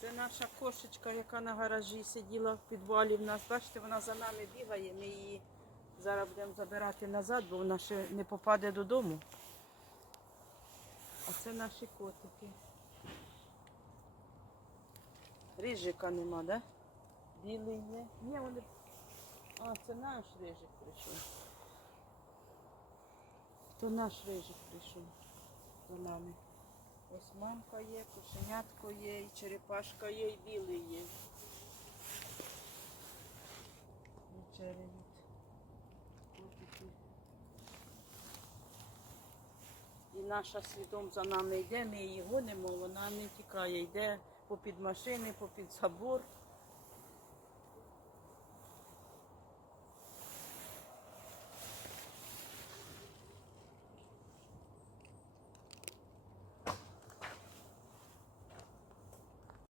Це наша кошечка, яка на гаражі сиділа в підвалі в нас. Бачите, вона за нами бігає. Ми її зараз будемо забирати назад, бо вона ще не попаде додому. А це наші котики. Рижика нема, да? Білий є. Ні, вони. А, це наш рижик прийшов. То наш рижик прийшов за нами. Ось мамка є, кошенятко є, і черепашка є, і білий є. Вечеряють. Котики. І наша свідом за нами йде, ми її гонимо, вона не тікає, йде попід машини, попід забор.